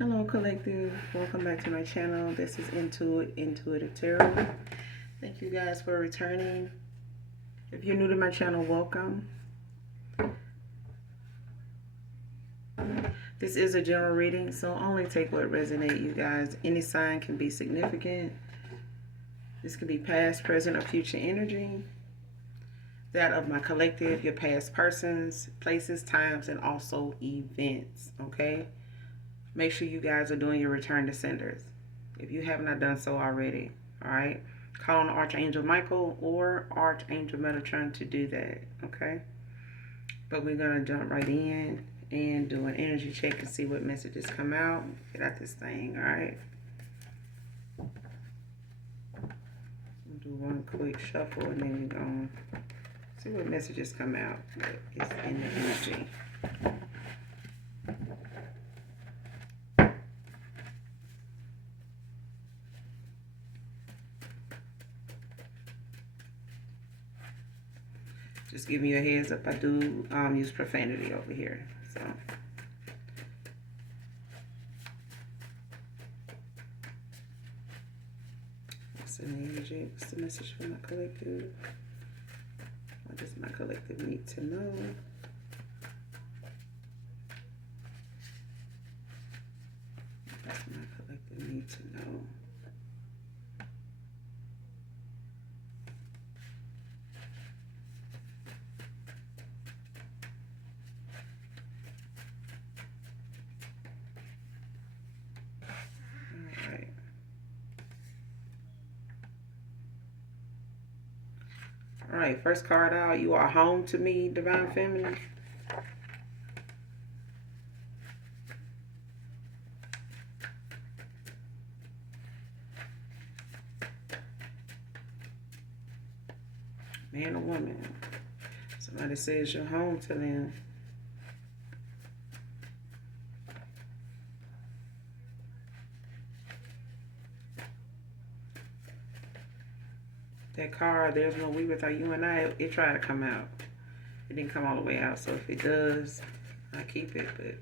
Hello collective, welcome back to my channel. This is Intuitive Tarot. Thank you guys for returning. If you're new to my channel, welcome. This is a general reading, so only take what resonates, you guys. Any sign can be significant. This could be past, present, or future energy. That of my collective, your past persons, places, times, and also events, okay? Make sure you guys are doing your return to senders if you have not done so already. All right, call on Archangel Michael or Archangel Metatron to do that. Okay, but we're gonna jump right in and do an energy check and see what messages come out. Get out this thing. All right, we'll do one quick shuffle and then we're gonna see what messages come out. It's in the energy. Just giving you a heads up, I do use profanity over here, so. What's the energy? What's the message for my collective? What does my collective need to know? What does my collective need to know? All right, first card out. You are home to me, Divine Feminine. Man or woman. Somebody says you're home to them. That card, there's no we without you and I, it tried to come out. It didn't come all the way out, so if it does, I keep it, but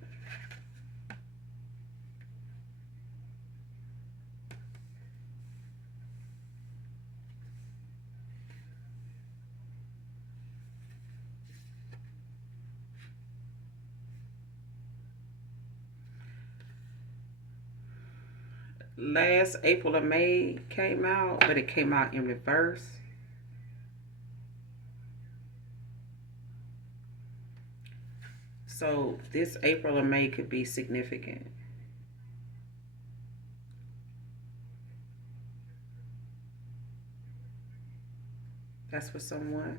last April or May came out, but it came out in reverse. So this April or May could be significant. That's for someone.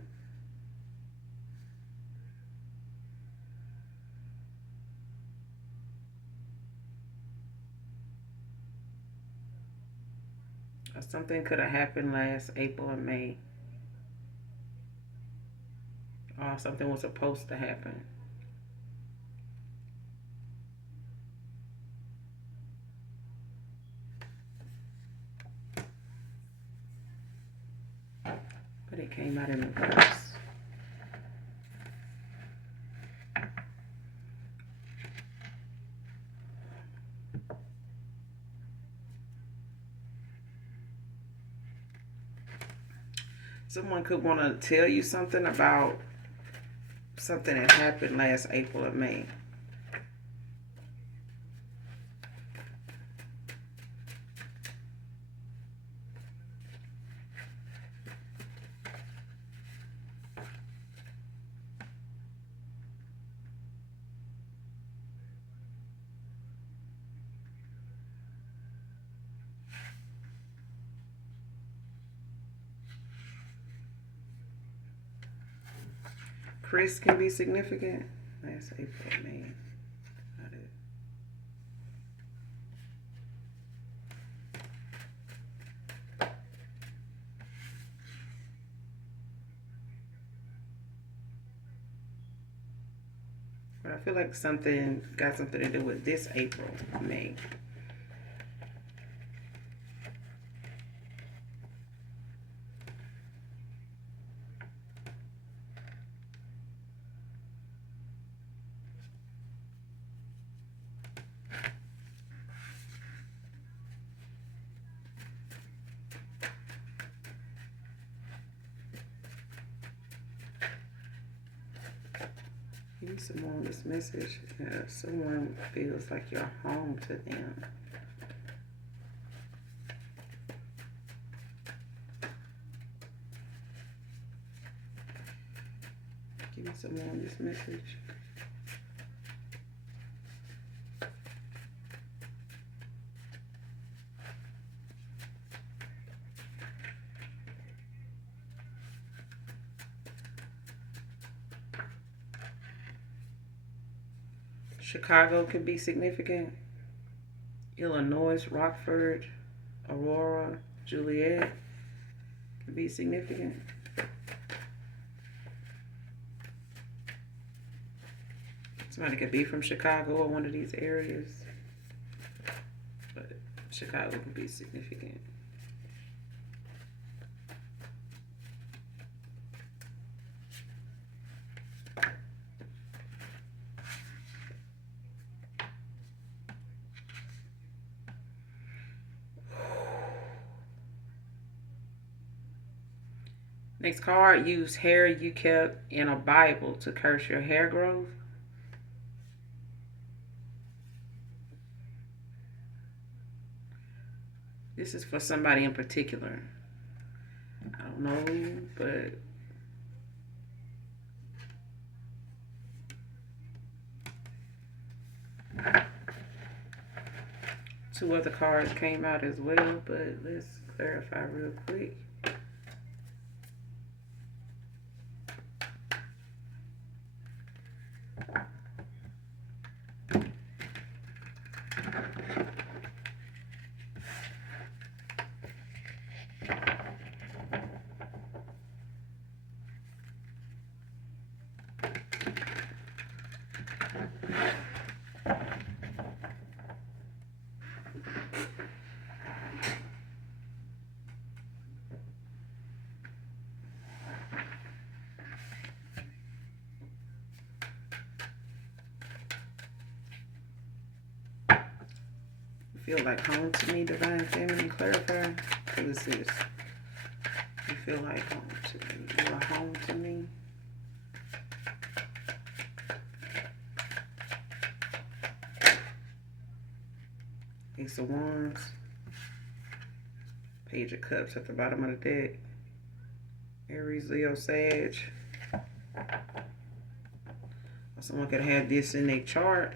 Or something could have happened last April or May. Or something was supposed to happen. But it came out in reverse. Someone could want to tell you something about something that happened last April or May. Chris can be significant. Last April, May. Got it. But I feel like something got something to do with this April, May. Give me some more on this message. Someone feels like you're home to them. Give me some more on this message. Chicago could be significant. Illinois, Rockford, Aurora, Juliet could be significant. Somebody could be from Chicago or one of these areas, but Chicago could be significant. Next card, use hair you kept in a Bible to curse your hair growth. This is for somebody in particular. I don't know, but two other cards came out as well, but let's clarify real quick. Feel like home to me, divine feminine, clarify. What is this? You feel like home to me. You are home to me. Ace of Wands. Page of Cups at the bottom of the deck. Aries, Leo, Sag. Someone could have this in their chart.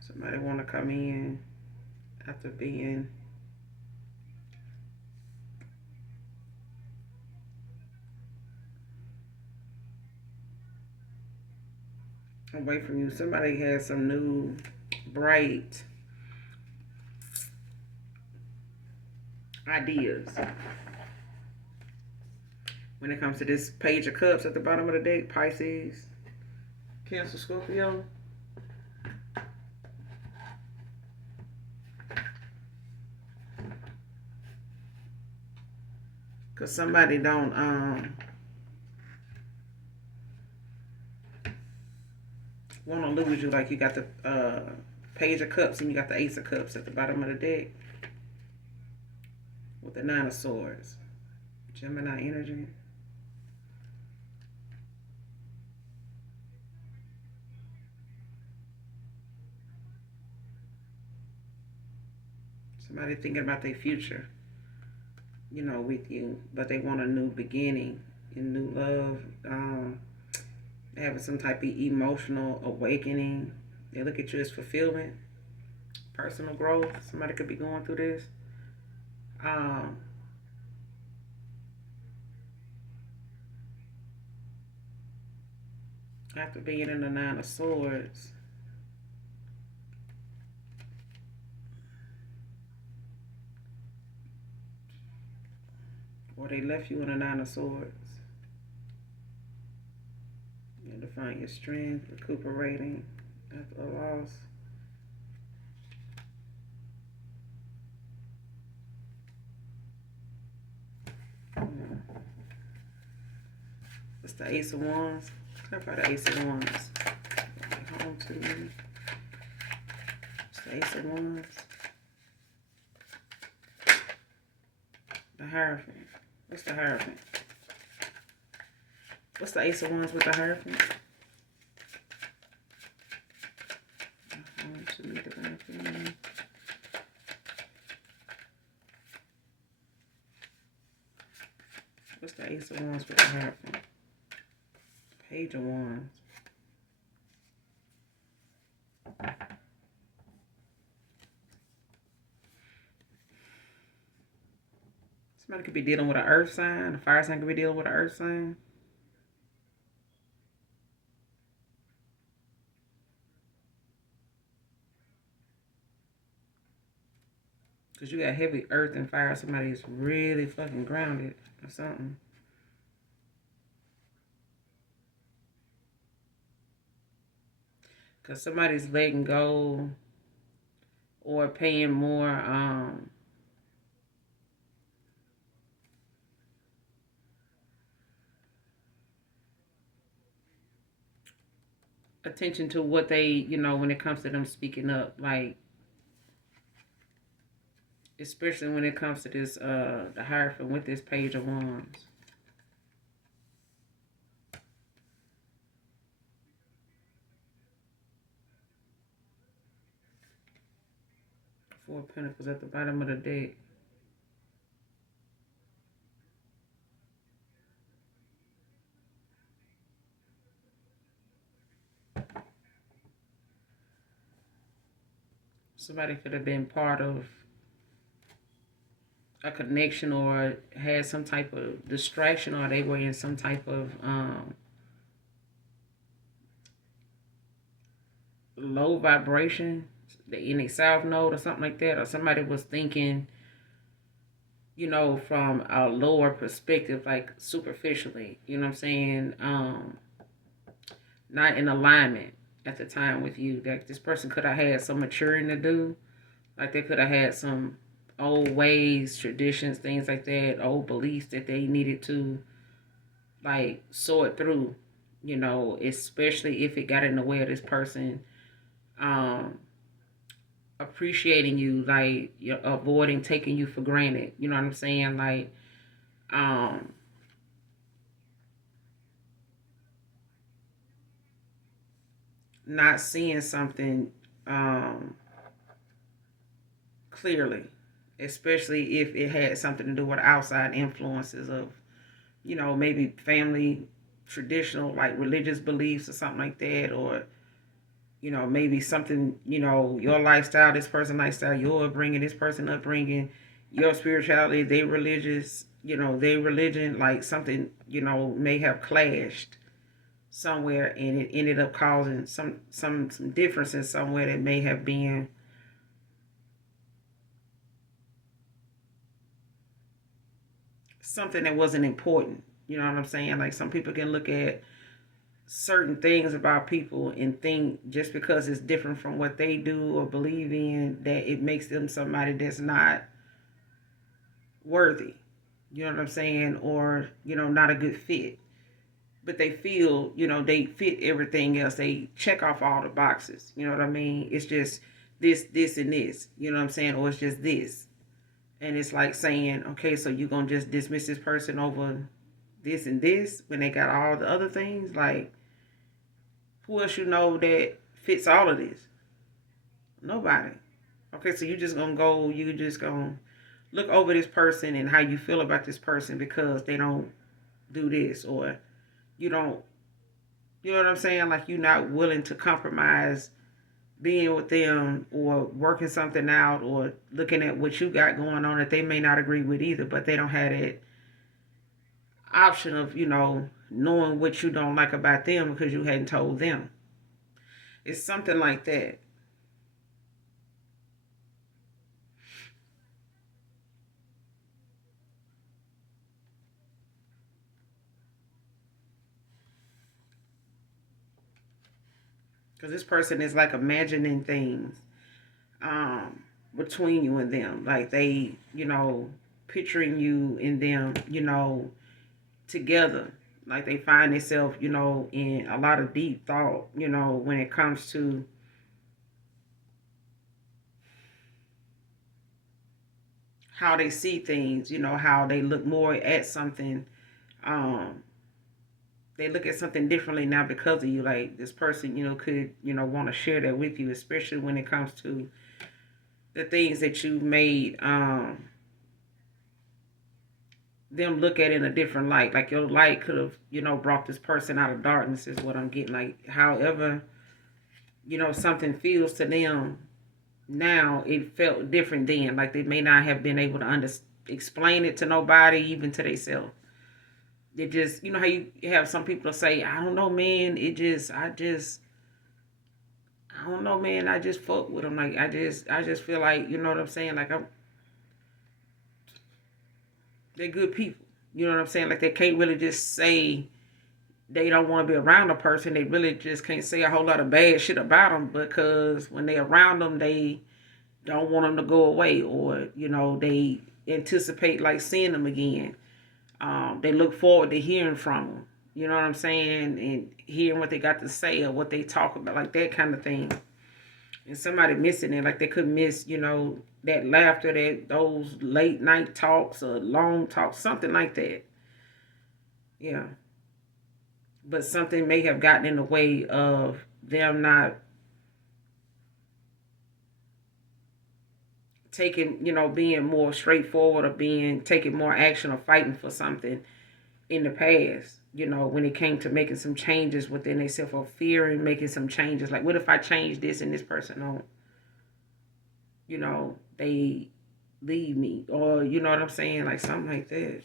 Somebody want to come in after being away from you. Somebody has some new bright ideas. When it comes to this Page of Cups at the bottom of the deck, Pisces, Cancer, Scorpio. Because somebody don't want to lose you. Like you got the Page of Cups and you got the Ace of Cups at the bottom of the deck with the Nine of Swords. Gemini energy. Somebody thinking about their future, you know, with you, but they want a new beginning and new love. Having some type of emotional awakening. They look at you as fulfillment, personal growth. Somebody could be going through this. After being in the Nine of Swords, or they left you in the Nine of Swords. You have to find your strength, recuperating after a loss. the Ace of Wands? Clarify the Ace of Wands. Hold on to me. It's the Ace of Wands. The Hierophant. What's the Hierophant? What's the Ace of Wands with the Hierophant? Hold on to me, divine feminine. What's the Ace of Wands with the Hierophant? Page of Wands. Somebody could be dealing with an earth sign. A fire sign could be dealing with an earth sign. Because you got heavy earth and fire. Somebody is really fucking grounded or something. Because somebody's letting go or paying more attention to what they, you know, when it comes to them speaking up. Like, especially when it comes to this, the Hierophant with this Page of Wands. Four of Pentacles at the bottom of the deck. Somebody could have been part of a connection or had some type of distraction, or they were in some type of low vibration in a south node or something like that, or somebody was thinking, you know, from a lower perspective, like superficially, you know what I'm saying, not in alignment at the time with you. That this person could have had some maturing to do, like they could have had some old ways, traditions, things like that, old beliefs that they needed to like sort through, you know, especially if it got in the way of this person appreciating you, like you're avoiding taking you for granted, you know what I'm saying, like not seeing something clearly, especially if it had something to do with outside influences of, you know, maybe family traditional like religious beliefs or something like that, or you know, maybe something, you know, your lifestyle, this person lifestyle, your upbringing, this person upbringing, your spirituality, they religious, you know, they religion, like something, you know, may have clashed somewhere, and it ended up causing some differences somewhere that may have been something that wasn't important. You know what I'm saying? Like some people can look at certain things about people and think just because it's different from what they do or believe in that it makes them somebody that's not worthy. You know what I'm saying? Or, you know, not a good fit. But they feel, you know, they fit everything else. They check off all the boxes. You know what I mean? It's just this, and this. You know what I'm saying? Or it's just this. And it's like saying, okay, so you're going to just dismiss this person over this and this when they got all the other things? Like, who else you know that fits all of this? Nobody. Okay, so you just going to go, you just going to look over this person and how you feel about this person because they don't do this, or you don't, you know what I'm saying? Like you're not willing to compromise being with them or working something out or looking at what you got going on that they may not agree with either, but they don't have that option of, you know, knowing what you don't like about them because you hadn't told them. It's something like that. Because this person is like imagining things between you and them. Like they, you know, picturing you and them, you know, together. Like they find themselves, in a lot of deep thought, when it comes to how they see things, how they look more at something. Um, they look at something differently now because of you. Like this person, could, want to share that with you, especially when it comes to the things that you've made them look at it in a different light. Like your light could have, brought this person out of darkness is what I'm getting. Like however, something feels to them now, it felt different then. Like they may not have been able to explain it to nobody, even to themselves. It just, how you have some people say, I don't know, man. I don't know, man. I just fuck with them. Like I just feel like, you know what I'm saying? Like they're good people. You know what I'm saying? Like they can't really just say they don't want to be around a person. They really just can't say a whole lot of bad shit about them because when they're around them, they don't want them to go away, or they anticipate like seeing them again. They look forward to hearing from them. You know what I'm saying? And hearing what they got to say or what they talk about, like that kind of thing. And somebody missing it, like they could miss, that laughter, that those late night talks or long talks, something like that. Yeah. But something may have gotten in the way of them not taking, being more straightforward or taking more action or fighting for something in the past, when it came to making some changes within themselves or fearing making some changes. Like, what if I change this and this person don't, they leave me? Or, you know what I'm saying? Like, something like that.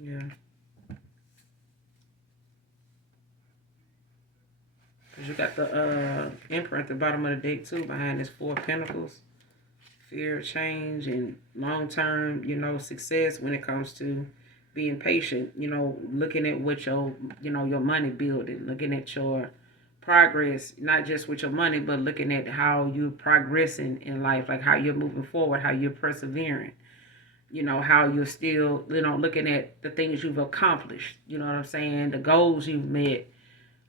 Yeah. Because you got the Emperor at the bottom of the deck, too, behind this Four of Pentacles. Fear, change, and long-term, success when it comes to being patient, looking at what your money building, looking at your progress, not just with your money, but looking at how you're progressing in life, like how you're moving forward, how you're persevering, how you're still, looking at the things you've accomplished, you know what I'm saying, the goals you've met,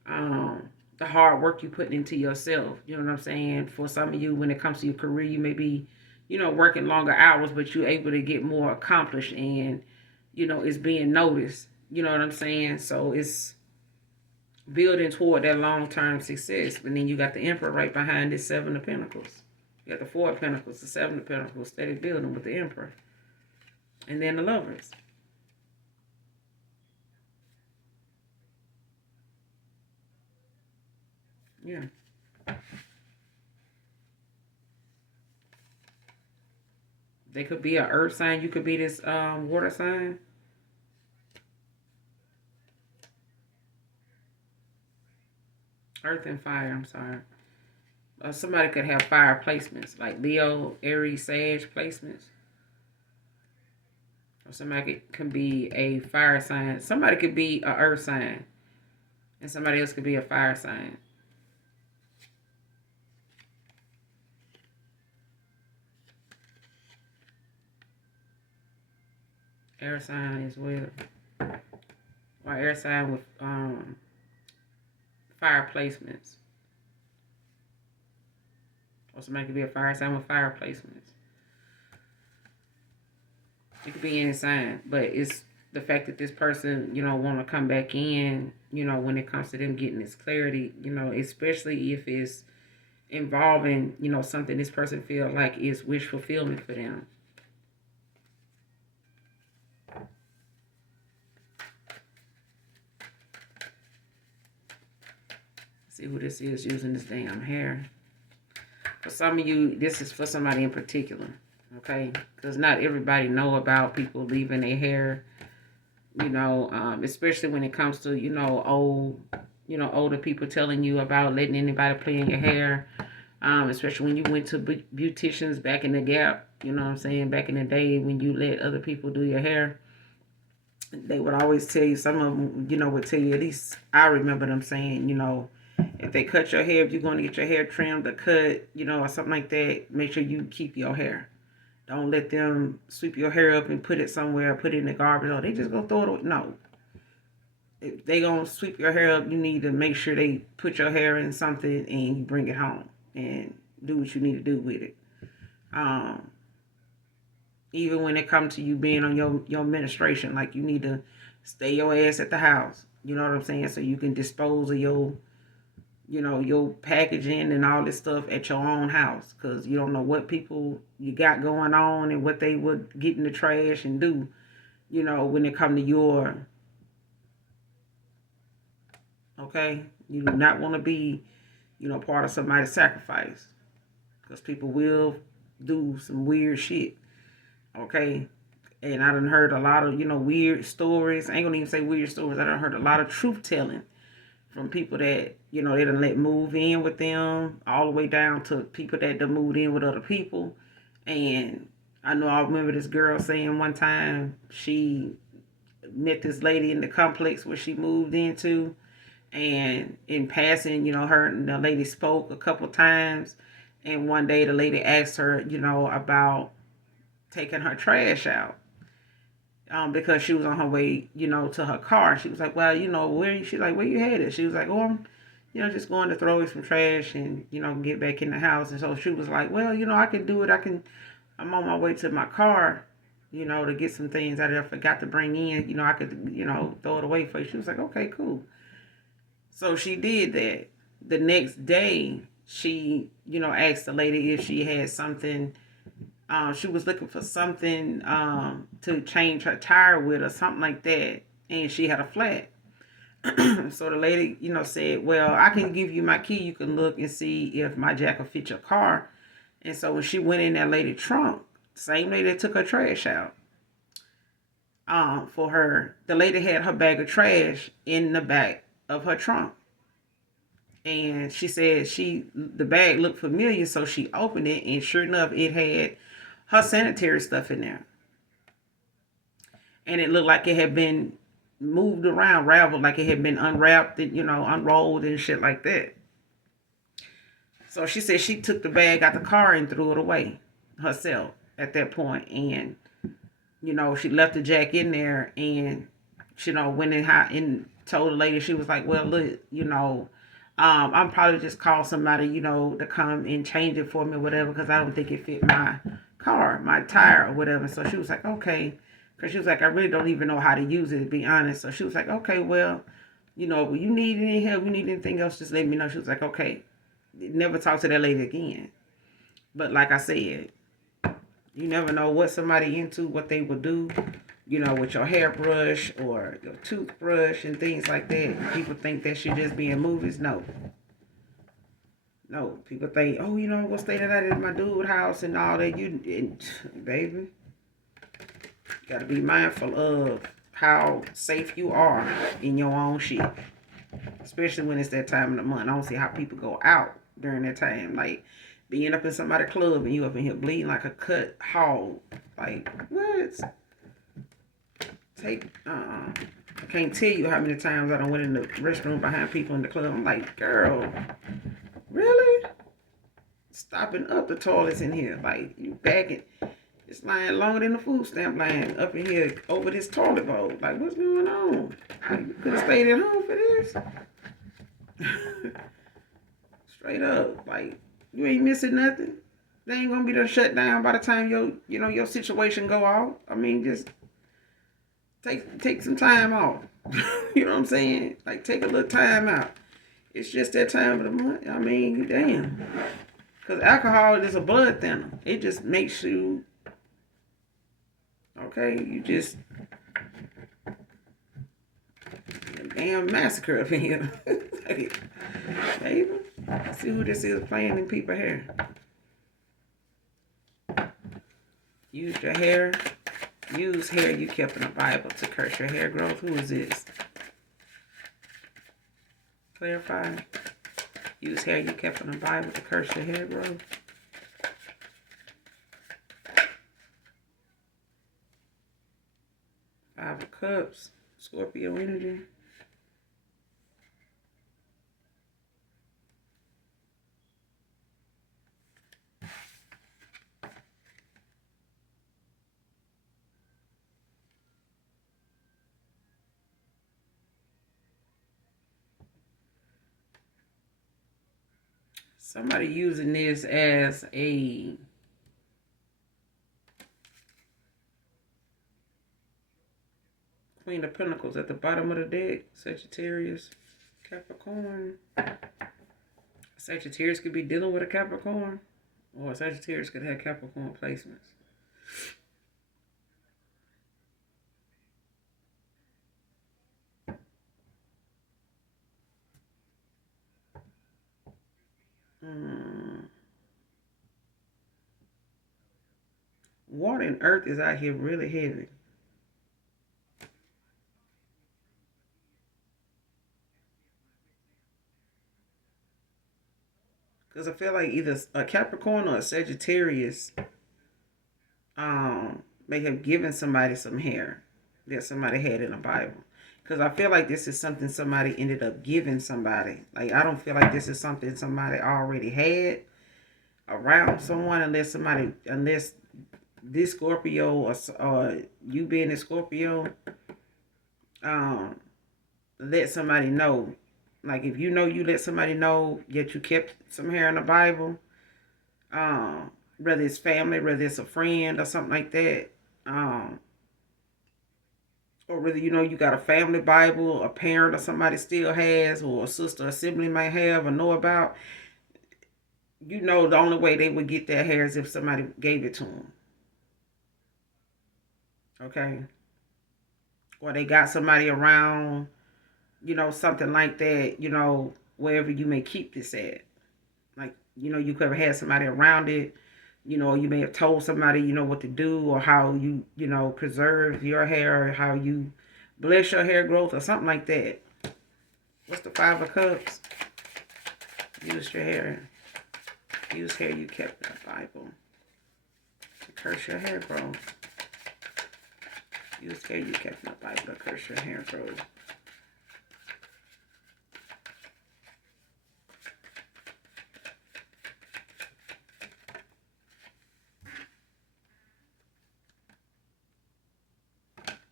the hard work you put into yourself. You know what I'm saying? For some of you, when it comes to your career, you may be, working longer hours, but you're able to get more accomplished and, it's being noticed. You know what I'm saying? So it's building toward that long-term success. But then you got the Emperor right behind this Seven of Pentacles. You got the Four of Pentacles, the Seven of Pentacles, steady building with the Emperor. And then the Lovers. Yeah. They could be an earth sign. You could be this water sign. Earth and fire, I'm sorry. Somebody could have fire placements, like Leo, Aries, Sag placements. Or somebody can be a fire sign. Somebody could be a earth sign. And somebody else could be a fire sign. Air sign as well. Or air sign with fire placements. Or somebody could be a fire sign with fire placements. It could be any sign, but it's the fact that this person, want to come back in, when it comes to them getting this clarity, especially if it's involving, something this person feel like is wish fulfillment for them. See who this is using this damn hair. For some of you, this is for somebody in particular, okay? Because not everybody know about people leaving their hair, especially when it comes to, older people telling you about letting anybody play in your hair, especially when you went to beauticians back in the gap, you know what I'm saying, back in the day when you let other people do your hair. They would always tell you, some of them, would tell you, at least I remember them saying, If they cut your hair, if you're going to get your hair trimmed or cut, or something like that, make sure you keep your hair. Don't let them sweep your hair up and put it somewhere, put it in the garbage, or they just go throw it away. No. If they going to sweep your hair up, you need to make sure they put your hair in something and you bring it home and do what you need to do with it. Even when it comes to you being on your administration, like you need to stay your ass at the house. You know what I'm saying? So you can dispose of your packaging and all this stuff at your own house, because you don't know what people you got going on and what they would get in the trash and do, when it come to your, okay? You do not want to be, part of somebody's sacrifice, because people will do some weird shit, okay? And I done heard a lot of, weird stories. I ain't gonna even say weird stories. I done heard a lot of truth telling from people that, they done let move in with them, all the way down to people that done moved in with other people. And I remember this girl saying one time she met this lady in the complex where she moved into. And in passing, her and the lady spoke a couple times. And one day the lady asked her, about taking her trash out. Because she was on her way, to her car. She was like, well, she's like, where you headed? She was like, oh, I'm, just going to throw away some trash and, get back in the house. And so she was like, well, I can do it. I'm on my way to my car, to get some things that I forgot to bring in. I could, throw it away for you. She was like, okay, cool. So she did that. The next day, she, asked the lady if she had something. She was looking for something to change her tire with or something like that. And she had a flat. So the lady, said, well, I can give you my key. You can look and see if my jack will fit your car. And so when she went in that lady's trunk, same lady that took her trash out for her, the lady had her bag of trash in the back of her trunk. And she said the bag looked familiar, so she opened it, and sure enough, it had her sanitary stuff in there. And it looked like it had been moved around, raveled, like it had been unwrapped, and, unrolled and shit like that. So she said she took the bag out the car and threw it away herself at that point. And, she left the jack in there, and, went in and told the lady, she was like, well, look, I'm probably just call somebody, to come and change it for me or whatever, because I don't think it fit my car, my tire or whatever. So she was like, okay. Because she was like, I really don't even know how to use it, to be honest. So she was like, okay, well, when you need any help, you need anything else, just let me know. She was like, okay. Never talk to that lady again. But like I said, you never know what somebody into, what they will do, with your hairbrush or your toothbrush and things like that. People think that should just be in movies. No. No. People think, oh, we'll stay the night at my dude's house and all that. Baby, got to be mindful of how safe you are in your own shit. Especially when it's that time of the month. I don't see how people go out during that time. Like, being up in somebody's club and you up in here bleeding like a cut hog. Like, what? I can't tell you how many times I done went in the restroom behind people in the club. I'm like, girl, really? Stopping up the toilets in here. Like, you bagging. It's lying longer than the food stamp line up in here over this toilet bowl. Like, what's going on? Like, you could have stayed at home for this. Straight up. Like, you ain't missing nothing. They ain't gonna be there shut down by the time your situation go off. I mean, just take some time off. You know what I'm saying? Like, take a little time out. It's just that time of the month. I mean, damn. Because alcohol is a blood thinner. It just makes you, okay, you just, a damn massacre up in here. Hey, baby, see who this is playing in people's hair. Use hair you kept in the Bible to curse your hair growth. Who is this? Clarify. Use hair you kept in the Bible to curse your hair growth. Five of Cups. Scorpio energy. Somebody using this as a Queen of Pentacles at the bottom of the deck. Sagittarius, Capricorn. Sagittarius could be dealing with a Capricorn, or Sagittarius could have Capricorn placements. Water and earth is out here really heavy. Because I feel like either a Capricorn or a Sagittarius may have given somebody some hair that somebody had in the Bible. Because I feel like this is something somebody ended up giving somebody. Like, I don't feel like this is something somebody already had around someone, unless this Scorpio or you being a Scorpio, let somebody know. Like, if you know, you let somebody know that you kept some hair in the Bible, whether it's family, whether it's a friend or something like that, or whether you know you got a family Bible, a parent or somebody still has, or a sister or sibling might have or know about. You know, the only way they would get that hair is if somebody gave it to them. Okay? Or they got somebody around, you know, something like that, you know, wherever you may keep this at. Like, you know, you could have had somebody around it, you know, you may have told somebody, you know, what to do, or how you know, preserve your hair, or how you bless your hair growth, or something like that. What's the Five of Cups? Use your hair. Use hair you kept in the Bible to curse your hair growth. Use hair you kept in the Bible to curse your hair growth.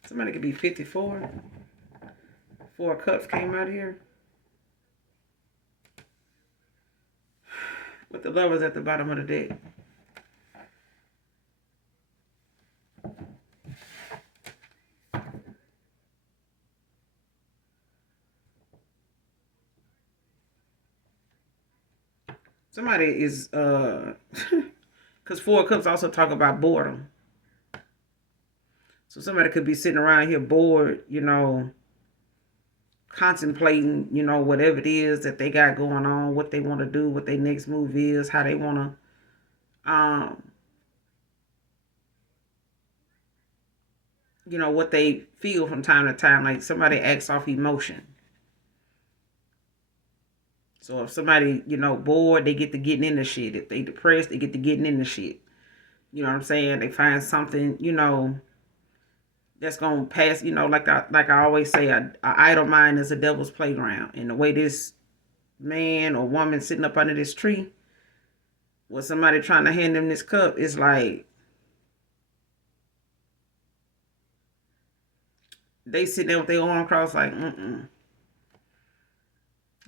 Somebody could be 54. Four of Cups came out here. With the Lovers at the bottom of the deck. Somebody is, because Four of Cups also talk about boredom. So somebody could be sitting around here bored, you know, contemplating, you know, whatever it is that they got going on, what they want to do, what their next move is, how they want to, you know, what they feel from time to time. Like, somebody acts off emotion. So if somebody, you know, bored, they get to getting into shit. If they depressed, they get to getting into shit. You know what I'm saying? They find something, you know, that's gonna pass. You know, like I always say, a idle mind is a devil's playground. And the way this man or woman sitting up under this tree with somebody trying to hand them this cup is like, they sitting there with their arm crossed, like,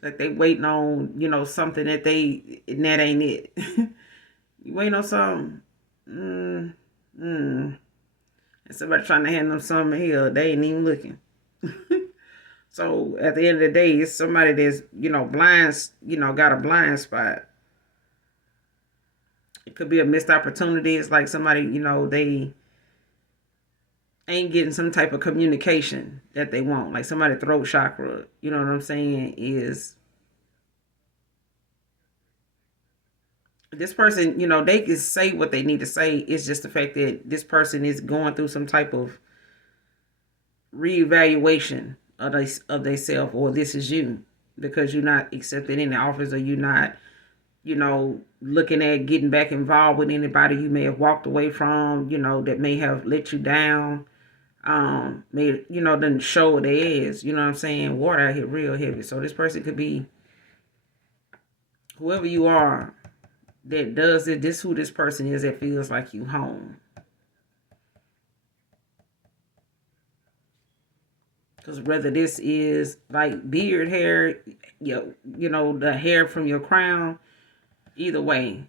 like they waiting on, you know, something that that ain't it. You waiting on something. And somebody trying to hand them something here, they ain't even looking. So at the end of the day, it's somebody that's, you know, blind, you know, got a blind spot. It could be a missed opportunity. It's like somebody, you know, they ain't getting some type of communication that they want. Like somebody throat chakra, you know what I'm saying, is this person, you know, they can say what they need to say. It's just the fact that this person is going through some type of reevaluation of they self, or this is you, because you're not accepting any offers, or you're not, you know, looking at getting back involved with anybody you may have walked away from, you know, that may have let you down, may, you know, doesn't show what they is, you know what I'm saying. Water out here real heavy. So this person could be whoever you are that does it. This who this person is that feels like you home. Because whether this is like beard hair, you know, the hair from your crown, Either way.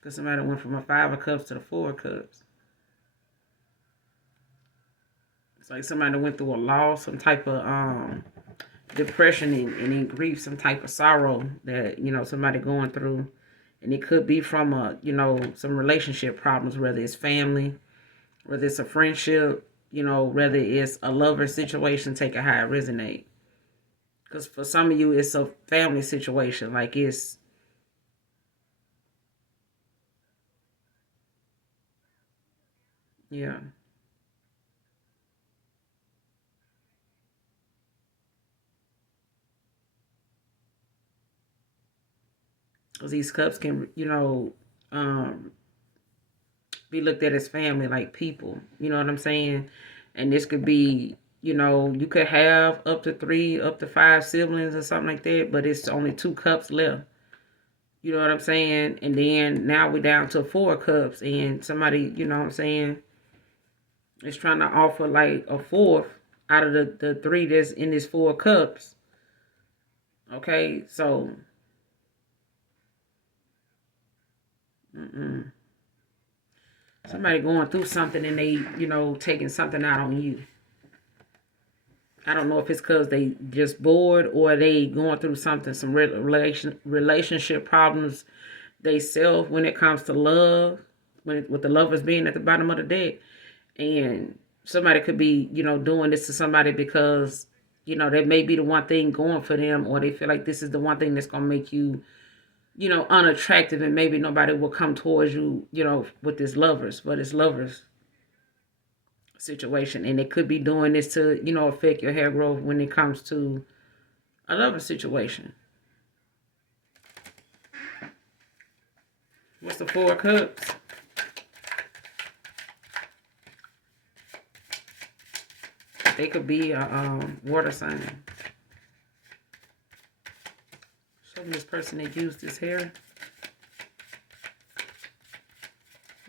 Because somebody went from a 5 of Cups to the 4 of Cups. It's like somebody went through a loss, some type of depression and grief, some type of sorrow that, somebody going through. And it could be from some relationship problems, whether it's family, whether it's a friendship, whether it's a lover situation, take it how it resonate. Because for some of you, it's a family situation. Like it's, yeah. Because these cups can, um, be looked at as family, like people. You know what I'm saying? And this could be, you could have up to 3, up to 5 siblings or something like that, but it's only 2 cups left. You know what I'm saying? And then now we're down to 4 cups, and somebody, you know what I'm saying, is trying to offer like a fourth out of the 3 that's in this 4 cups. Okay, so, mm-mm. Somebody going through something and they, taking something out on you. I don't know if it's because they just bored or they going through something, some relationship problems they self when it comes to love, with the lovers being at the bottom of the deck. And somebody could be, doing this to somebody because, that may be the one thing going for them, or they feel like this is the one thing that's going to make you, unattractive, and maybe nobody will come towards you, with this lovers, but it's lovers situation. And they could be doing this to, affect your hair growth when it comes to a lover situation. What's the 4 of Cups? They could be a water sign. Show me this person that used this hair.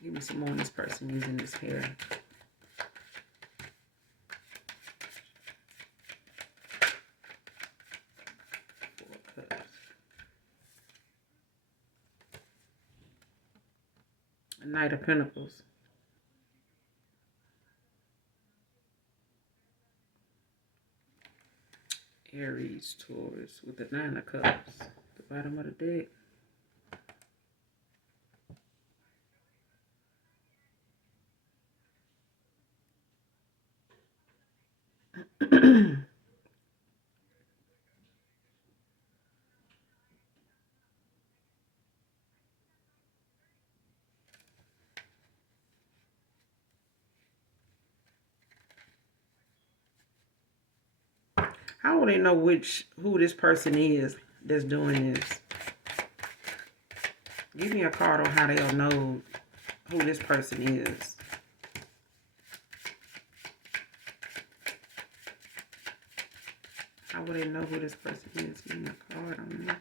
Give me some more on this person using this hair. A Knight of Pentacles. Aries, Taurus with the 9 of Cups. The bottom of the deck. How will they know who this person is that's doing this? Give me a card on how they'll know who this person is. How will they know who this person is? Give me a card on that.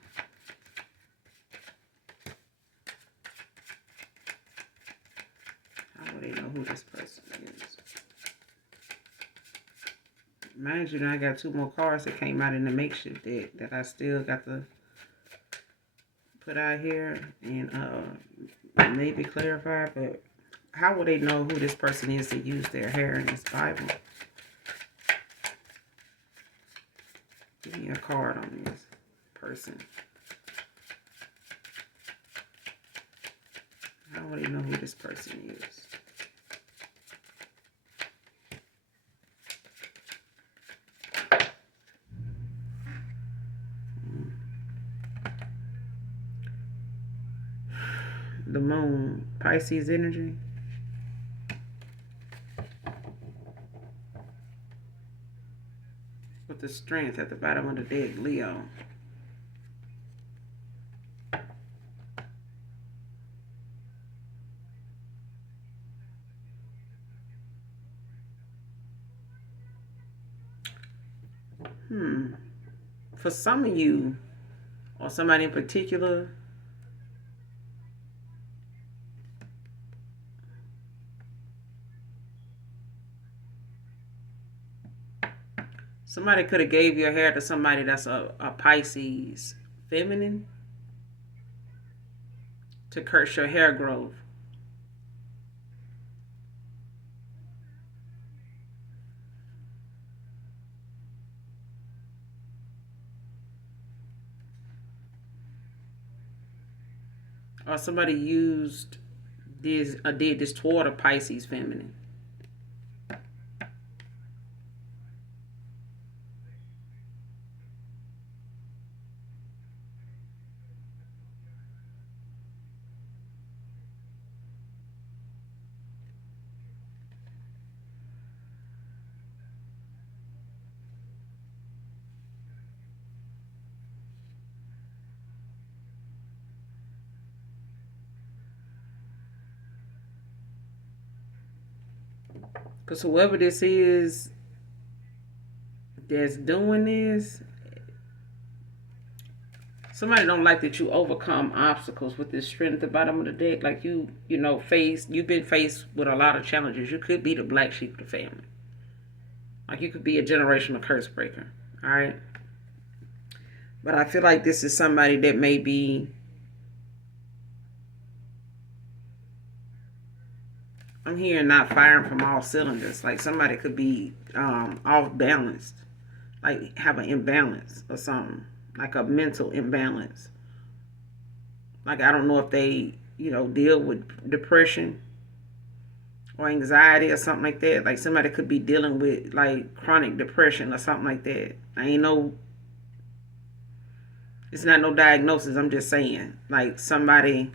How will they know who this person is? Mind you, I got 2 more cards that came out in the makeshift deck that I still got to put out here and maybe clarify. But how will they know who this person is that used their hair in this Bible? Give me a card on this person. How will they know who this person is? The Moon, Pisces energy. With the Strength at the bottom of the deck, Leo. For some of you, or somebody in particular, Somebody could have gave your hair to somebody that's a Pisces feminine to curse your hair growth. Or somebody did this toward a Pisces feminine. Because whoever this is that's doing this, somebody don't like that you overcome obstacles with this strength at the bottom of the deck. Like you've been faced with a lot of challenges. You could be the black sheep of the family. Like you could be a generational curse breaker. All right. But I feel like this is somebody that may be, I'm hearing not firing from all cylinders. Like somebody could be off balanced, like have an imbalance or something, like a mental imbalance. Like I don't know if they, deal with depression or anxiety or something like that. Like somebody could be dealing with like chronic depression or something like that. I ain't no, it's not no diagnosis. I'm just saying, like somebody,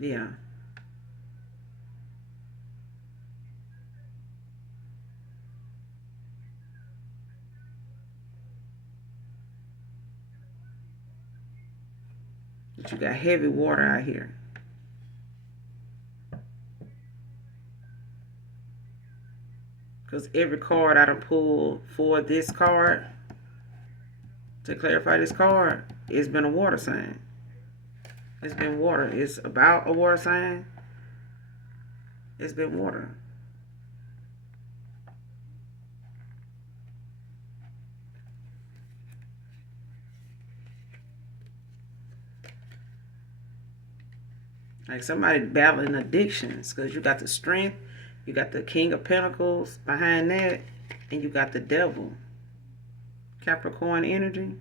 yeah. But you got heavy water out here. Because every card I done pulled for this card, to clarify this card, it's been a water sign. It's been water. It's about a water sign. It's been water. Like somebody battling addictions, because you got the strength, you got the King of Pentacles behind that, and you got the Devil. Capricorn energy.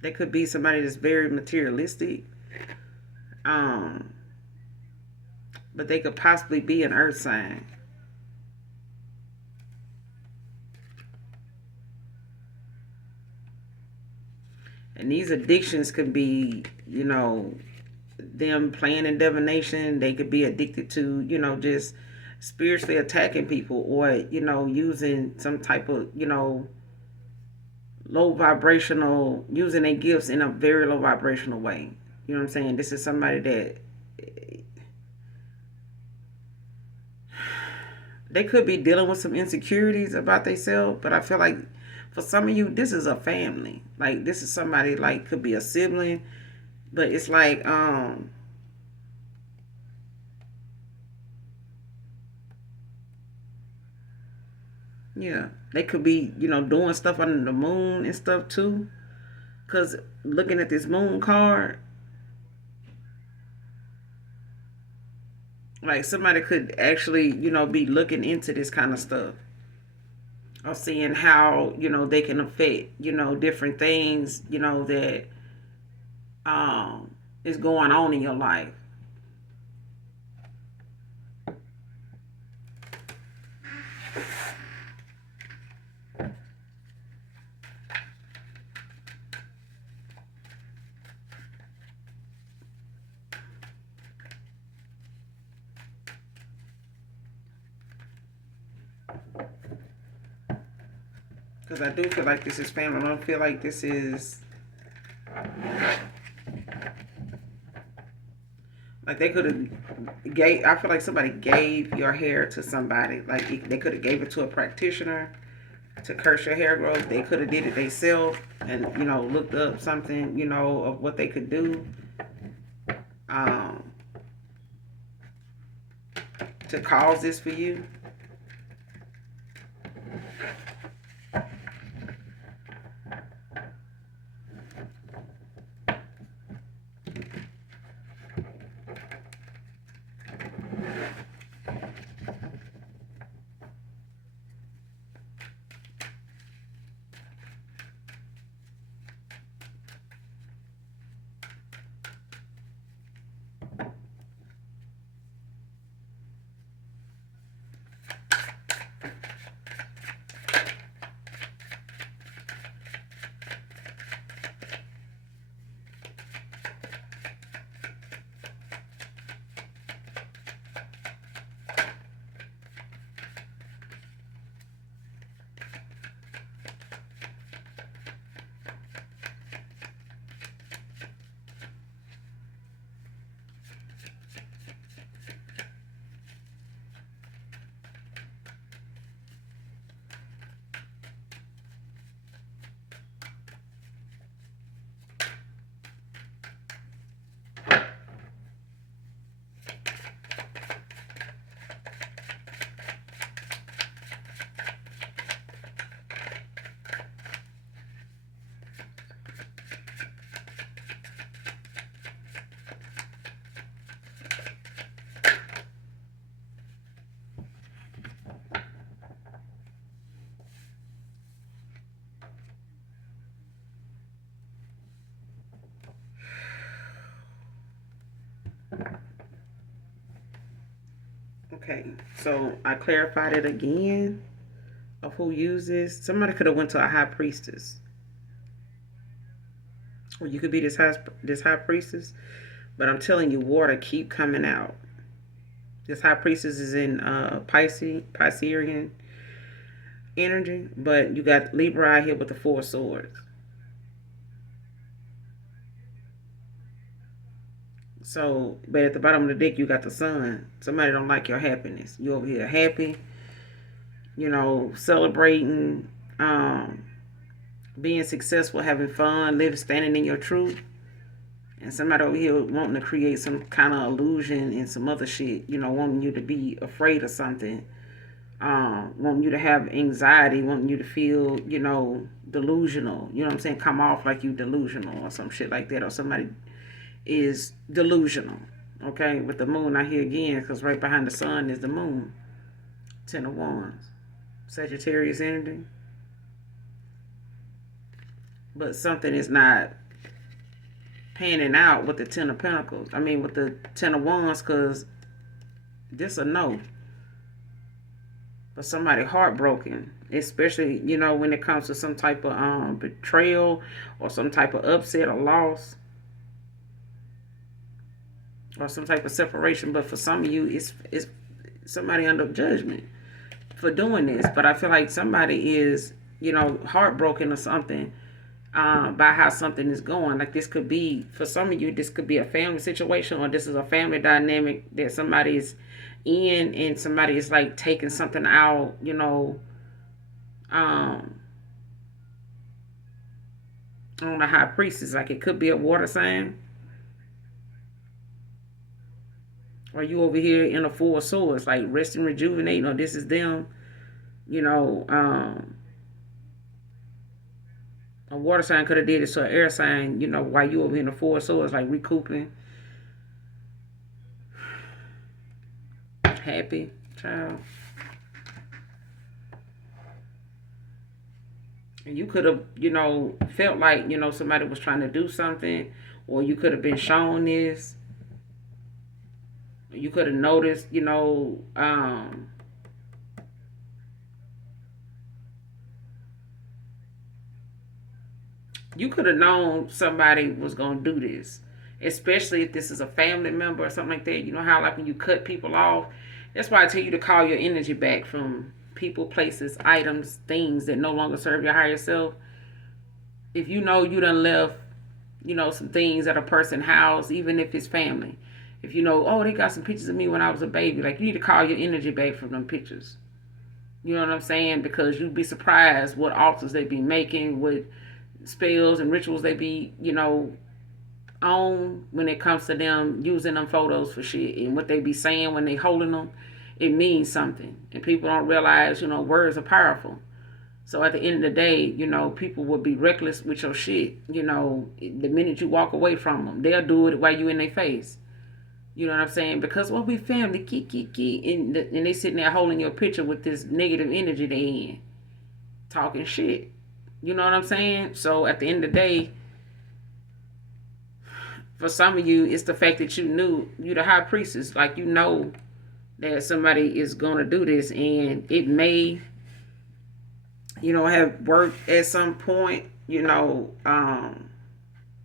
They could be somebody that's very materialistic. Um, but they could possibly be an earth sign. And these addictions could be, them playing in divination. They could be addicted to, just spiritually attacking people, or, using some type of, low vibrational, using their gifts in a very low vibrational way. You know what I'm saying? This is somebody that they could be dealing with some insecurities about themselves, but I feel like for some of you, this is a family. Like this is somebody, like could be a sibling, but it's like yeah, they could be, doing stuff under the moon and stuff too. Cause looking at this moon card, like somebody could actually, be looking into this kind of stuff. Or seeing how, they can affect, different things, that is going on in your life. Because I do feel like this is family. I don't feel like this is, like they could have I feel like somebody gave your hair to somebody. Like they could have gave it to a practitioner to curse your hair growth. They could have did it themselves and, looked up something, of what they could do um, to cause this for you. Okay, so I clarified it again of who uses. Somebody could have went to a high priestess, or you could be this high priestess. But I'm telling you, water keep coming out. This high priestess is in Piscean energy, but you got Libra out here with the Four Swords. So, but at the bottom of the deck, you got the Sun. Somebody don't like your happiness. You over here happy, celebrating, being successful, having fun, living, standing in your truth. And somebody over here wanting to create some kind of illusion and some other shit, wanting you to be afraid of something, wanting you to have anxiety, wanting you to feel, delusional. You know what I'm saying? Come off like you delusional or some shit like that. Or somebody is delusional. Okay? With the moon out here again, because right behind the sun is the moon. Ten of Wands. Sagittarius energy. But something is not panning out with the Ten of Pentacles. I mean, with the Ten of Wands, because this a no. But somebody heartbroken, especially, when it comes to some type of betrayal or some type of upset or loss or some type of separation. But for some of you, it's somebody under judgment for doing this. But I feel like somebody is, heartbroken or something by how something is going. Like this could be, for some of you, this could be a family situation, or this is a family dynamic that somebody is in, and somebody is like taking something out, on the high priestess. Like it could be a water sign, or you over here in a Four of Swords, like resting, rejuvenating, or this is them, a water sign could have did it to an air sign, while you over here in the Four of Swords, like recouping, happy, child. And you could have, felt like, somebody was trying to do something, or you could have been shown this. You could have noticed, you could have known somebody was going to do this, especially if this is a family member or something like that. You know how, like, when you cut people off, that's why I tell you to call your energy back from people, places, items, things that no longer serve your higher self. If you know you done left, some things at a person's house, even if it's family. If you know, oh, they got some pictures of me when I was a baby, like, you need to call your energy back from them pictures. You know what I'm saying? Because you'd be surprised what altars they be making, what spells and rituals they be, on when it comes to them using them photos for shit, and what they be saying when they holding them, it means something. And people don't realize, words are powerful. So at the end of the day, people will be reckless with your shit. The minute you walk away from them, they'll do it while you in their face. You know what I'm saying? Because we family, key, and they sitting there holding your picture with this negative energy they in, talking shit. You know what I'm saying? So at the end of the day, for some of you, it's the fact that you the high priestess, like that somebody is gonna do this, and it may, have worked at some point,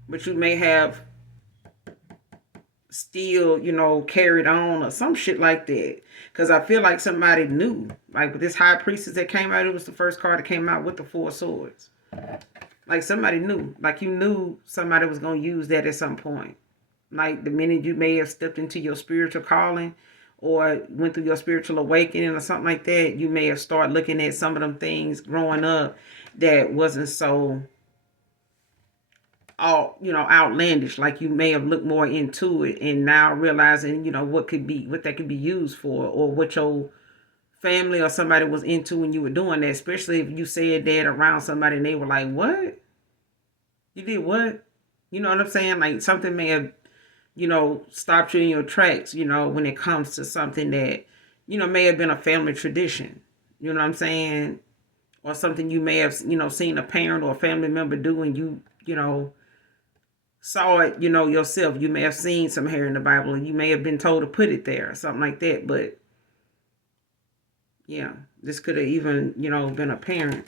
but you may have still, carried on or some shit like that. Because I feel like somebody knew. Like with this high priestess that came out, it was the first card that came out with the 4 swords. Like somebody knew. Like you knew somebody was going to use that at some point. Like the minute you may have stepped into your spiritual calling or went through your spiritual awakening or something like that, you may have started looking at some of them things growing up that wasn't so outlandish. Like you may have looked more into it and now realizing what that could be used for, or what your family or somebody was into when you were doing that. Especially if you said that around somebody and they were like, what, you did what? You know what I'm saying? Like something may have stopped you in your tracks, when it comes to something that may have been a family tradition. You know what I'm saying? Or something you may have seen a parent or a family member do, and you saw it, yourself. You may have seen some hair in the Bible, and you may have been told to put it there or something like that. But yeah, this could have even, been a parent.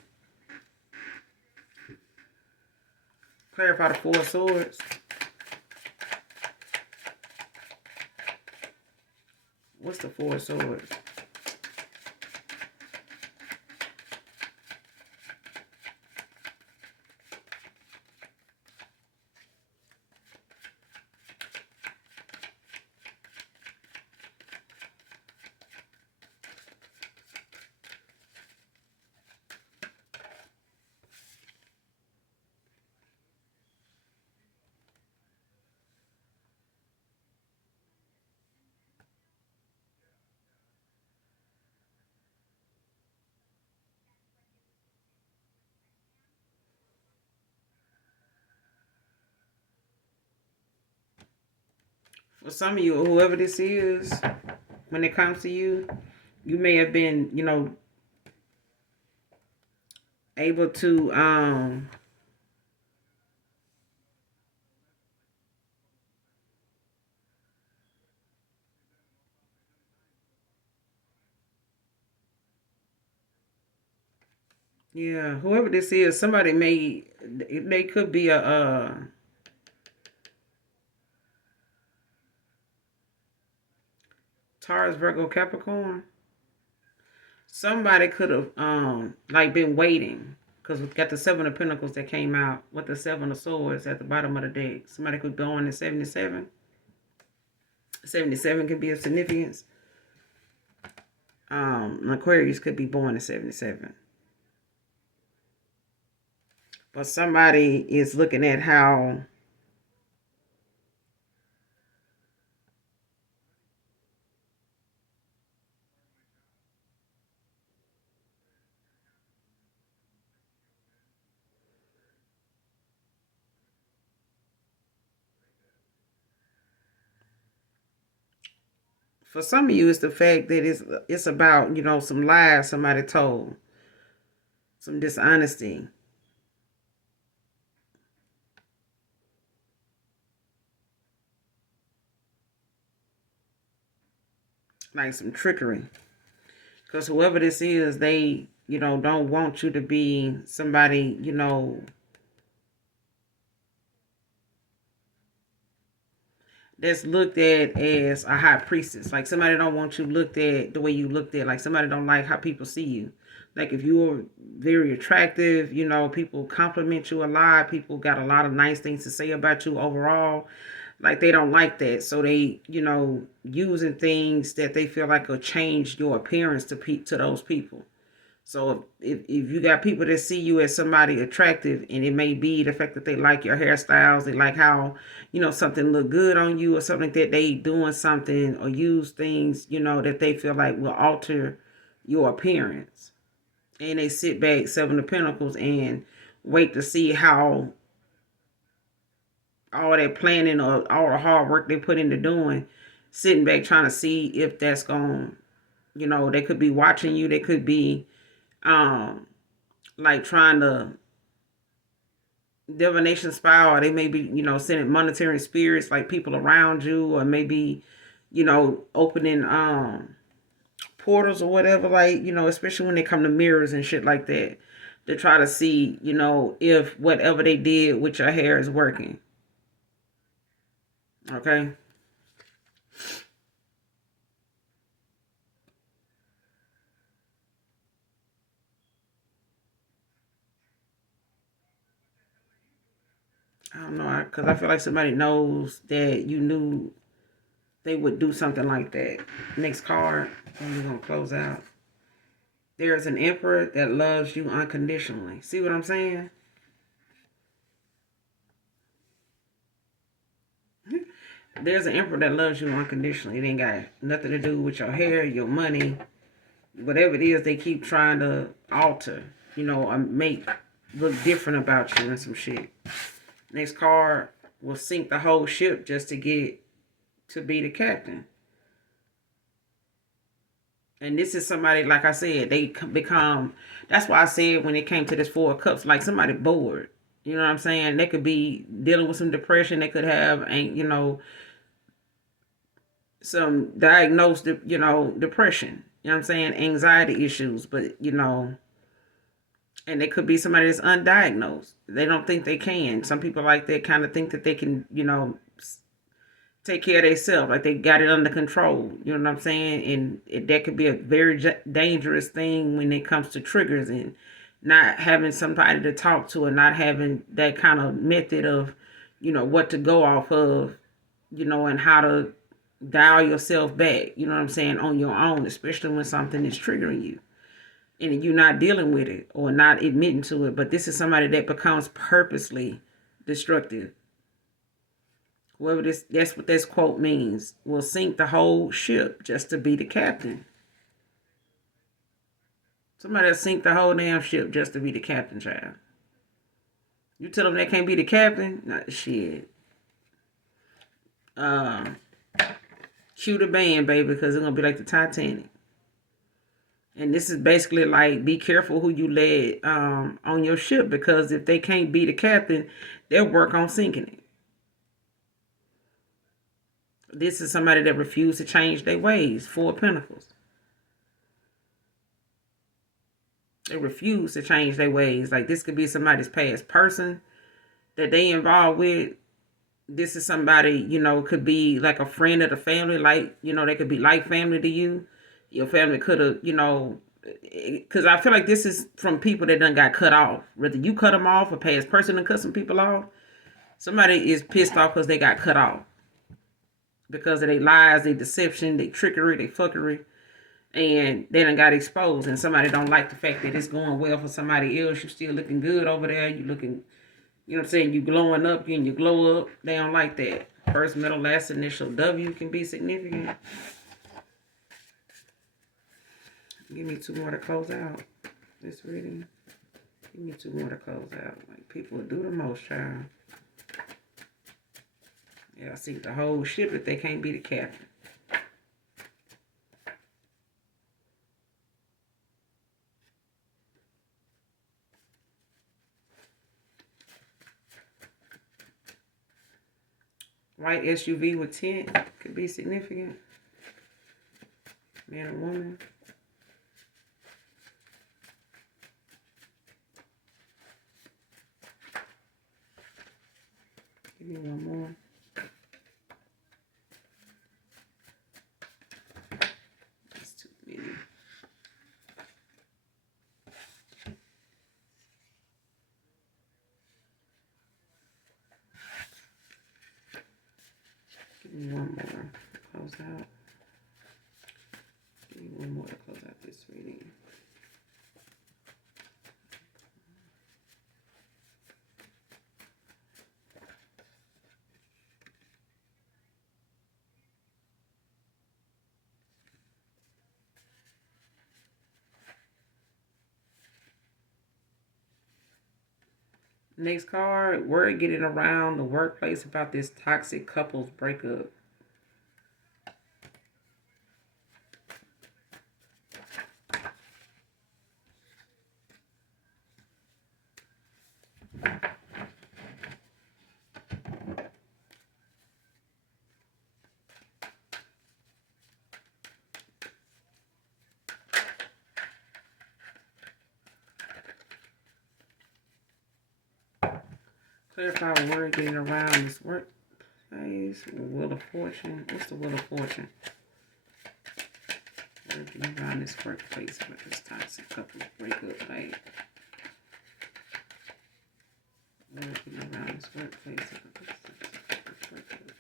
Clarify the 4 swords. What's the 4 swords? For some of you, whoever this is, when it comes to you, you may have been, able to yeah, whoever this is, somebody they could be a Taurus, Virgo, Capricorn. Somebody could have like been waiting, because we got the 7 of Pentacles that came out with the 7 of Swords at the bottom of the deck. Somebody could be born in 77. 77 could be of significance. Aquarius could be born in 77. But somebody is looking at how for some of you, it's the fact that it's about, some lies somebody told, some dishonesty, like some trickery. Because whoever this is, they, don't want you to be somebody, that's looked at as a high priestess. Like somebody don't want you looked at the way you looked at. Like somebody don't like how people see you. Like if you're very attractive, people compliment you a lot. People got a lot of nice things to say about you overall. Like they don't like that. So they, using things that they feel like will change your appearance to those people. So if you got people that see you as somebody attractive, and it may be the fact that they like your hairstyles, they like how, something look good on you, or something like that, they doing something or use things, that they feel like will alter your appearance. And they sit back, Seven of Pentacles, and wait to see how all that planning or all the hard work they put into doing, sitting back trying to see if that's going, they could be watching you. They could be like trying to divination spy, or they may be, sending monetary spirits, like people around you, or maybe, opening portals or whatever, like, especially when they come to mirrors and shit like that, to try to see, if whatever they did with your hair is working. Okay. I don't know, because I feel like somebody knows that you knew they would do something like that. Next card, and we're going to close out. There is an emperor that loves you unconditionally. See what I'm saying? There's an emperor that loves you unconditionally. It ain't got nothing to do with your hair, your money, whatever it is they keep trying to alter, or make look different about you and some shit. Next card will sink the whole ship just to get to be the captain. And this is somebody, like I said, they become, that's why I said when it came to this Four of Cups, like somebody bored. You know what I'm saying? They could be dealing with some depression. They could have, some diagnosed, depression. You know what I'm saying? Anxiety issues. But, and they could be somebody that's undiagnosed. They don't think they can. Some people like that kind of think that they can, take care of themselves, like they got it under control. You know what I'm saying? And that could be a very dangerous thing when it comes to triggers, and not having somebody to talk to, and not having that kind of method of, what to go off of, and how to dial yourself back, you know what I'm saying, on your own, especially when something is triggering you and you're not dealing with it or not admitting to it. But this is somebody that becomes purposely destructive. Whoever that's what this quote means, will sink the whole ship just to be the captain. Somebody will sink the whole damn ship just to be the captain, child. You tell them they can't be the captain? Nah, shit. Cue the band, baby, because it's going to be like the Titanic. And this is basically like, be careful who you let on your ship, because if they can't be the captain, they'll work on sinking it. This is somebody that refused to change their ways. Four of Pentacles. They refuse to change their ways. Like, this could be somebody's past person that they involved with. This is somebody, could be like a friend of the family. Like, they could be like family to you. Your family could have, because I feel like this is from people that done got cut off. Whether you cut them off or past person done cut some people off, somebody is pissed off because they got cut off. Because of their lies, their deception, their trickery, their fuckery. And they done got exposed. And somebody don't like the fact that it's going well for somebody else. You still looking good over there. You looking, you know what I'm saying? You glowing up, getting your glow up. They don't like that. First, middle, last initial W can be significant. Give me two more to close out this reading. Give me two more to close out. Like, people will do the most, child. Yeah, I see the whole ship if they can't be the captain. White SUV with tent could be significant. Man or woman. Give me one more. That's too many. Give me one more to close out. Give me one more to close out this reading. Next card, word getting around the workplace about this toxic couples breakup. Clarify word getting around this workplace. Wheel of Fortune. What's the Wheel of Fortune? Word getting around this workplace about this toxic couples breakup. Like, word getting around this workplace about this toxic couples breakup.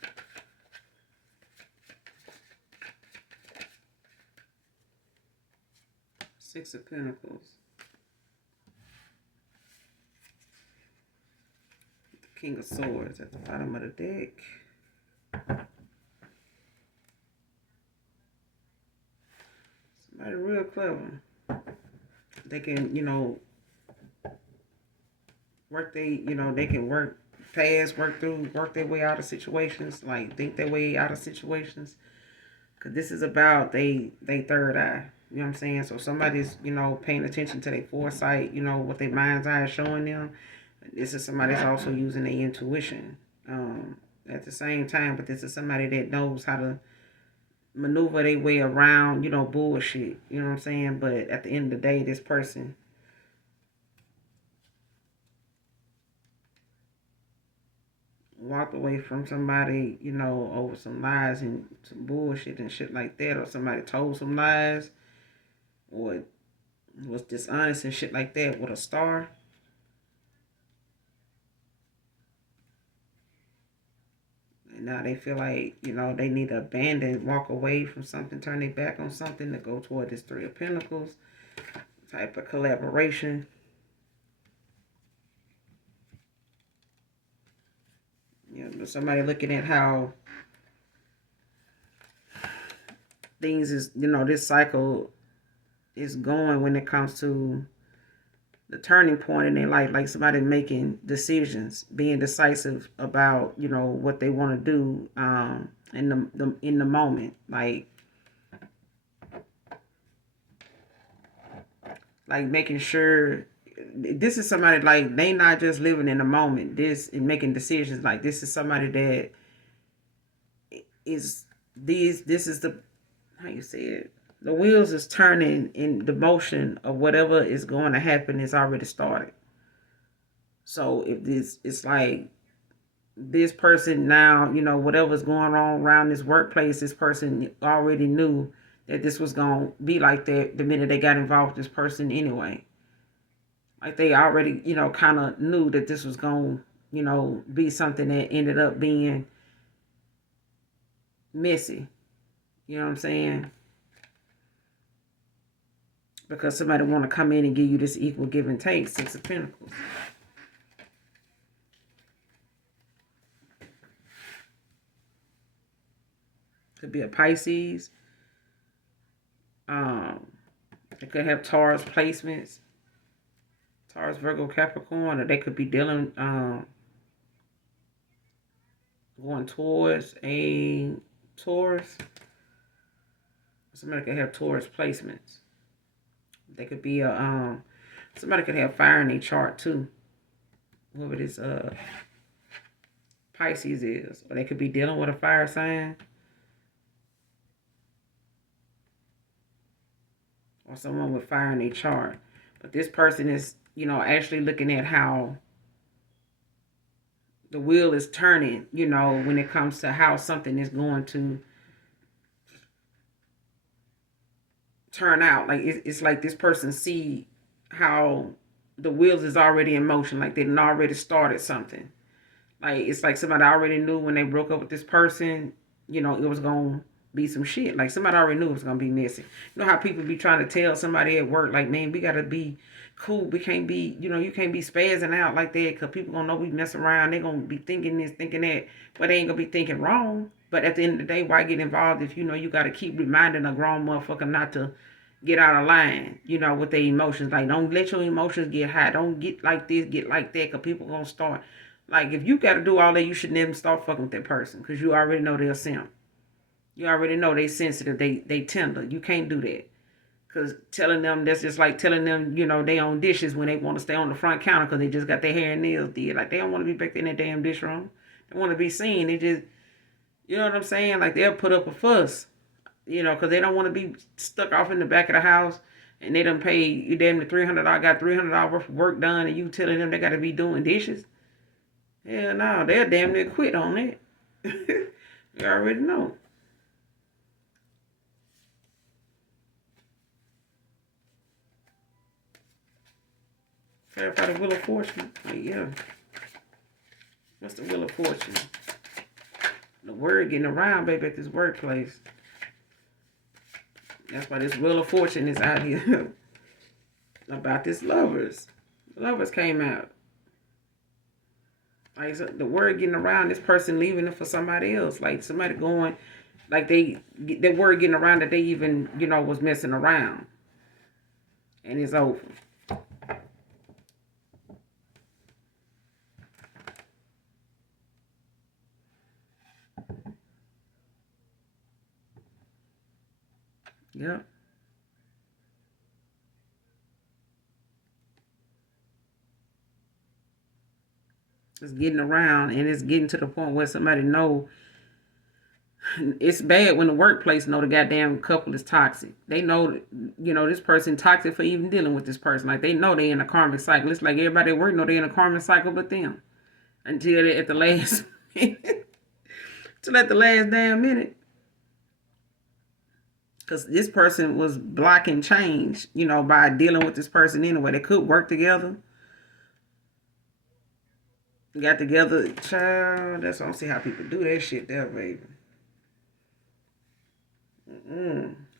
Six of Pentacles. The King of Swords at the bottom of the deck. Somebody real clever. They can, they can work past, work through, work their way out of situations, like think their way out of situations. Because this is about they third eye. You know what I'm saying? So somebody's, paying attention to their foresight, what their mind's eye is showing them. This is somebody that's also using their intuition at the same time. But this is somebody that knows how to maneuver their way around, bullshit. You know what I'm saying? But at the end of the day, this person walked away from somebody, over some lies and some bullshit and shit like that, or somebody told some lies, or was dishonest and shit like that with a star. And now they feel like, they need to abandon, walk away from something, turn their back on something to go toward this Three of Pentacles type of collaboration. Somebody looking at how things is, this cycle is going when it comes to the turning point in their life, like somebody making decisions, being decisive about, what they want to do in the moment, like making sure this is somebody like they not just living in the moment. This and making decisions, like this is somebody that is this is the, how you say it, the wheels is turning in the motion of whatever is going to happen is already started. So if this, it's like this person now, whatever's going on around this workplace, this person already knew that this was going to be like that the minute they got involved with this person anyway. Like they already, kind of knew that this was going to, be something that ended up being messy. You know what I'm saying? Because somebody want to come in and give you this equal give and take, Six of Pentacles. Could be a Pisces. They could have Taurus placements. Taurus, Virgo, Capricorn. Or they could be dealing, going towards a Taurus. Somebody could have Taurus placements. They could be somebody could have fire in their chart too. Whoever this Pisces is. Or they could be dealing with a fire sign. Or someone with fire in their chart. But this person is, actually looking at how the wheel is turning, when it comes to how something is going to turn out. Like it's like this person see how the wheels is already in motion, like they done already started something. Like it's like somebody already knew when they broke up with this person, it was gonna be some shit. Like somebody already knew it was gonna be messy. You know how people be trying to tell somebody at work, like, man, we gotta be cool. We can't be, you can't be spazzing out like that because people gonna know we mess around. They gonna be thinking this, thinking that, but they ain't gonna be thinking wrong. But at the end of the day, why get involved if you gotta keep reminding a grown motherfucker not to get out of line, you know, with their emotions. Like, don't let your emotions get high. Don't get like this, get like that, because people going to start. Like, if you got to do all that, you should never start fucking with that person, because you already know they're a simp. You already know they sensitive, they tender. You can't do that. Because telling them, that's just like telling them, you know, they own dishes when they want to stay on the front counter because they just got their hair and nails did. Like, they don't want to be back in that damn dish room. They want to be seen. They just, you know what I'm saying? Like, they'll put up a fuss, you know, because they don't want to be stuck off in the back of the house and they done paid you damn near $300, got $300 worth of work done, and you telling them they got to be doing dishes. Hell no, they'll damn near quit on that. You already know. Clarify the Wheel of Fortune. Like, yeah. What's the Wheel of Fortune? The word getting around, baby, at this workplace. That's why this Wheel of Fortune is out here. About this lovers. The lovers came out. Like, so the word getting around, this person leaving it for somebody else. Like, somebody going, like, the word getting around that they even, you know, was messing around. And it's over. Yep. It's getting around, and it's getting to the point where somebody know it's bad when the workplace know the goddamn couple is toxic. They know, you know, this person toxic for even dealing with this person. Like, they know they in a karmic cycle. It's like everybody at work know they in a karmic cycle but them. Until they at the last minute. Till at the last damn minute. Because this person was blocking change, you know, by dealing with this person anyway. They could work together. Got together. Child, that's why I don't see how people do that shit there, baby.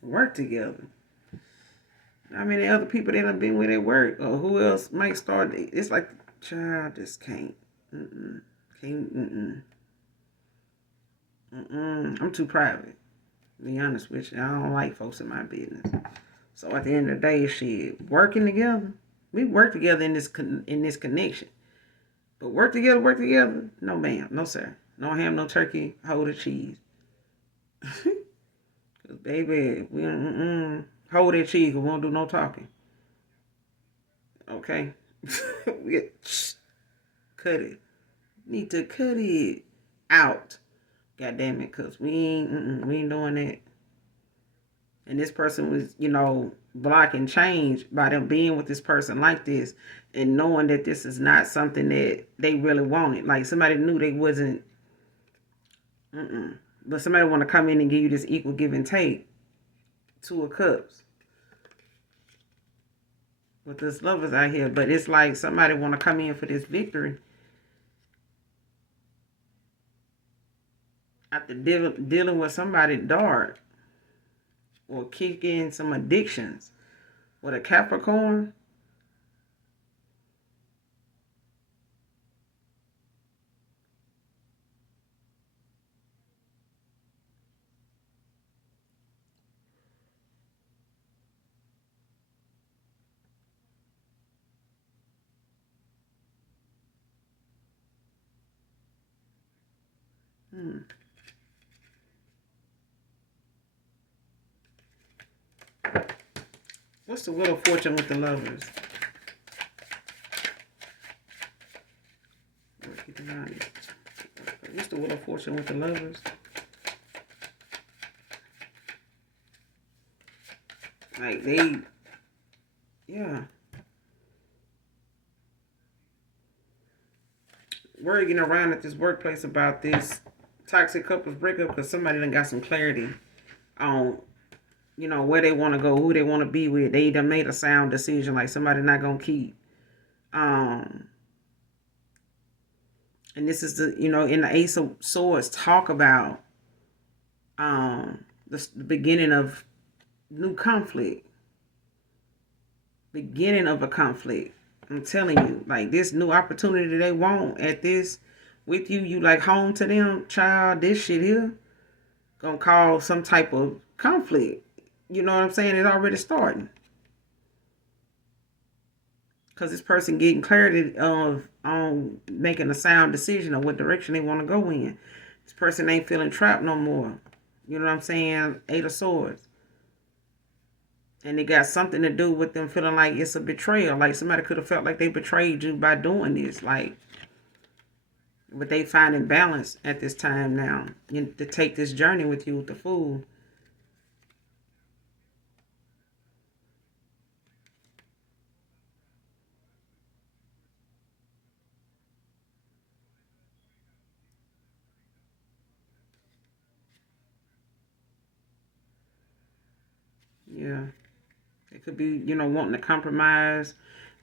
Work together. How many other people they done been with at work, or who else might start? It's like, child, just can't. Can't. I'm too private. To be honest with you, I don't like folks in my business. So at the end of the day, shit, working together, we work together in this connection. But work together, no ma'am, no sir, no ham, no turkey, hold the cheese. Cause baby, we hold that cheese, we won't do no talking. Okay, we cut it. Need to cut it out. God damn it, cause we ain't doing that. And this person was, you know, blocking change by them being with this person like this and knowing that this is not something that they really wanted. Like, somebody knew they wasn't, but somebody want to come in and give you this equal give and take. Two of Cups. With this lovers out here. But it's like somebody want to come in for this victory after dealing with somebody dark or kick in some addictions. With a Capricorn, what's the Wheel of Fortune with the lovers? What's the Wheel of Fortune with the lovers? Like, yeah. We're getting around at this workplace about this toxic couples breakup because somebody done got some clarity on, you know, where they want to go, who they want to be with. They done made a sound decision, like somebody not going to keep. And this is the, you know, in the Ace of Swords, talk about the beginning of new conflict. Beginning of a conflict. I'm telling you, like, this new opportunity they want at this with you, you like home to them, child, this shit here gonna cause some type of conflict. You know what I'm saying? It's already starting. Because this person getting clarity of on making a sound decision of what direction they want to go in. This person ain't feeling trapped no more. You know what I'm saying? Eight of Swords. And it got something to do with them feeling like it's a betrayal. Like somebody could have felt like they betrayed you by doing this. Like, but they finding balance at this time now to take this journey with you with the Fool. Yeah. It could be, wanting to compromise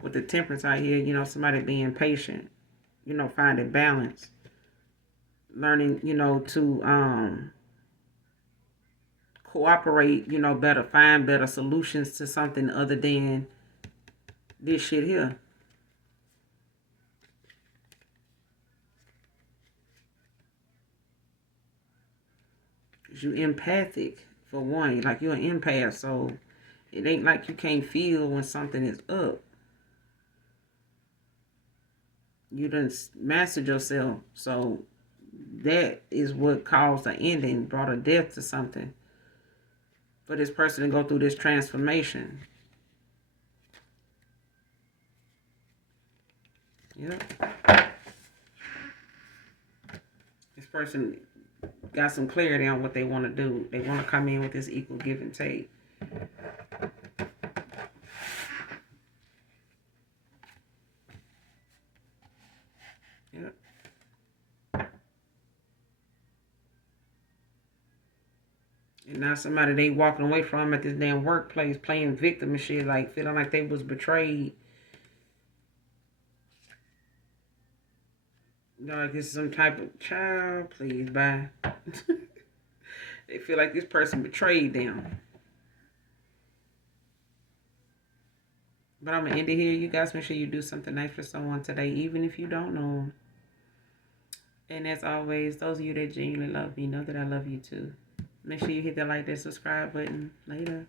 with the Temperance out here, somebody being patient, finding balance, learning, to cooperate, better, find better solutions to something other than this shit here. You empathic for one, like you're an empath, so it ain't like you can't feel when something is up. You done mastered yourself, so that is what caused the ending, brought a death to something for this person to go through this transformation. Yep. This person got some clarity on what they want to do. They want to come in with this equal give and take. Yep. And now somebody they walking away from at this damn workplace playing victim and shit, like feeling like they was betrayed. Like it's some type of child, please, bye. They feel like this person betrayed them. But I'm going to end it here. You guys make sure you do something nice for someone today, even if you don't know them. And as always, those of you that genuinely love me know that I love you too. Make sure you hit that like, that subscribe button. Later.